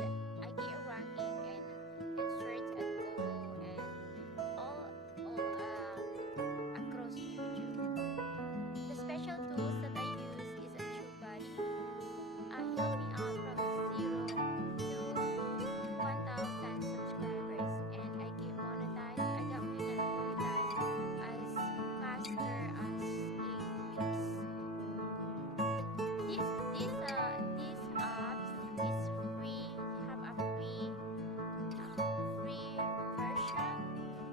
I get ranking and search at Google and all across YouTube. The special tools that I use is a TubeBuddy. Help me out from 0 to 1,000 subscribers, and I get monetized. I got monetized as faster as 8 weeks. These apps is free. Have a free version,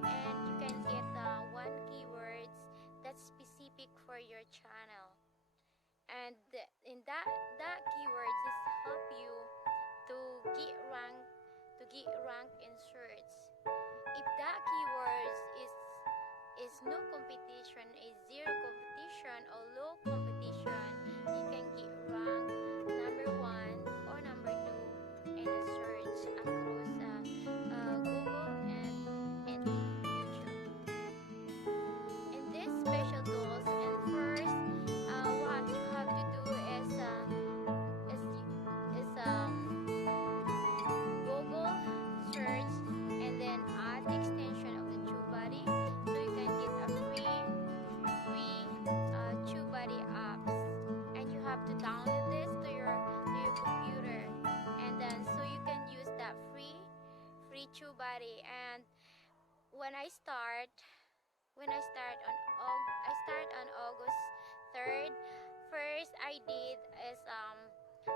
and you can get one keywords that's specific for your channel, and in that keywords is help you to get rank in search. If that keywords is no competition, is zero competition or low competition, you can get rank number 1 or number 2 in a search across Google and YouTube. And these special tools, and first, what you have to do is Google search and then add the extension of the TubeBuddy, so you can get a free TubeBuddy apps, and you have to download this to your computer, and then so you can use that free TubeBuddy. And when I start on August 3rd, first I did is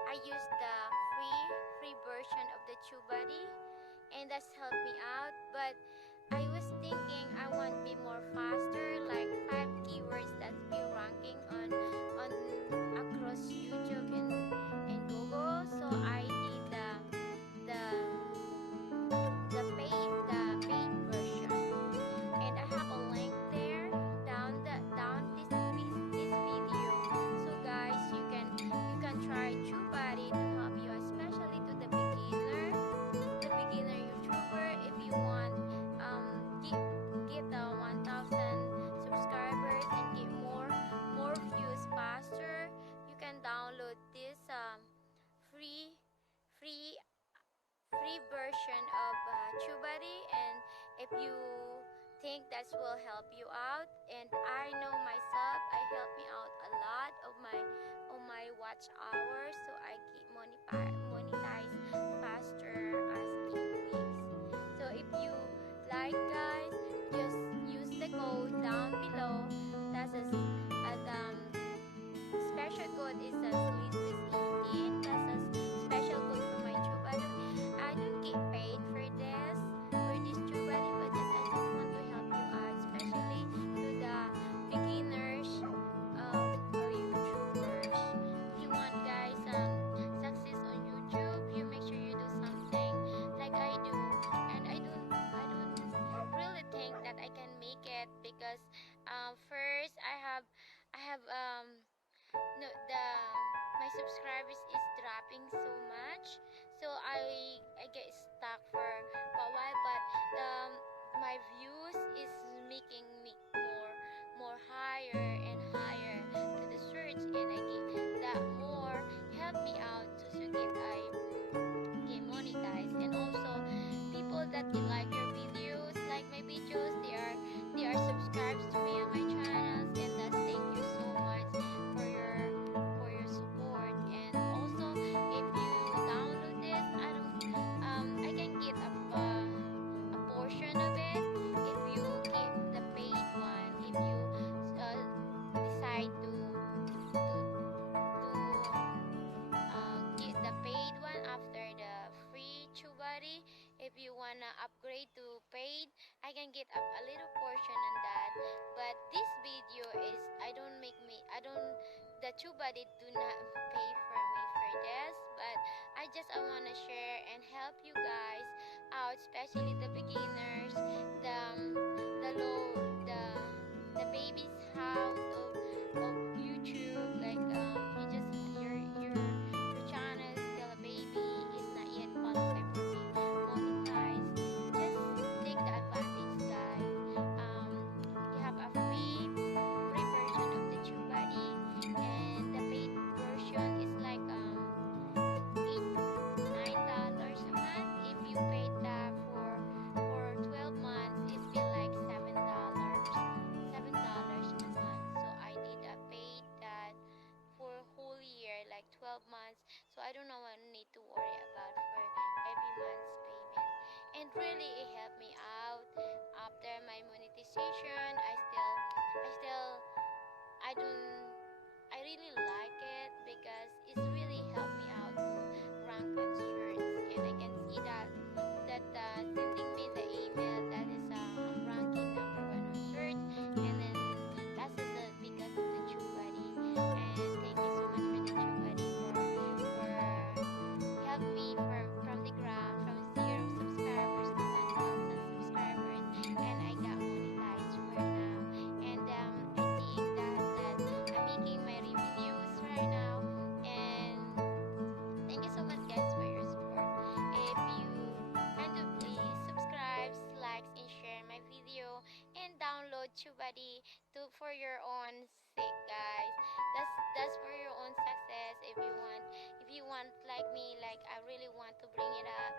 I used the free version of the TubeBuddy, and that's helped me out. But I was thinking I want to be more faster, like 5 keywords that's be ranking on across YouTube and Google. So I did the paid version, and I have a link there down this video. So guys, you can try TubeBuddy to help you, especially to the beginner YouTuber. If you want get 1,000 subscribers and get more views faster, you can download this free version of TubeBuddy. And if you think that will help you out, and I know myself, I help me out a lot of my watch hours, so I get monetized faster as 8 weeks. So if you like, guys, just use the code down below. That's special code is a Sweet18. That's a special code for my TubeBuddy. I don't get paid for this TubeBuddy, but I just want to help you out, especially to the beginners or YouTubers. If you want, guys, success on YouTube, you make sure you do something like I do. And I don't really think that I can make it, because first I have no, my subscribers is dropping so much, so I get stuck for a while. But my views is making me more higher and higher to the search, and I get that more help me out to get monetized. And also people that like your videos, like my videos, they are subscribed to me on my channels, and that's thank you so much for your support. And also, if you download this, I can get a portion of it if you get the paid one. If you decide to get the paid one after the free TubeBuddy, if you wanna upgrade to paid, I can get a little portion on that. But this video is the TubeBuddy do not pay for me for this, but I wanna share and help you guys out, especially the beginners, the baby's house of YouTube. Like you just your channel is still a baby, is not yet qualified for being monetized. Just take the advantage, guys. You have a free version of the TubeBuddy, and the paid version is like $9 months, so I don't know what I need to worry about for every month's payment. And really, it helped me out. After my monetization, I don't, I really like it because it's really helped me out to rank on search, and I can see that sending me the email that is I'm ranking number one on search, and then that's just because of the TubeBuddy. And thank you so much for the TubeBuddy for help me from the ground, from 0 subscribers to 1,000 subscribers, and I got monetized for now. And I think that I'm making my reviews right now, and thank you so much, guys, for your support. If you kind of please subscribe, like, and share my video, and download TubeBuddy to for your own sake, guys. That's for your own success. If you want like me, like I really want to bring it up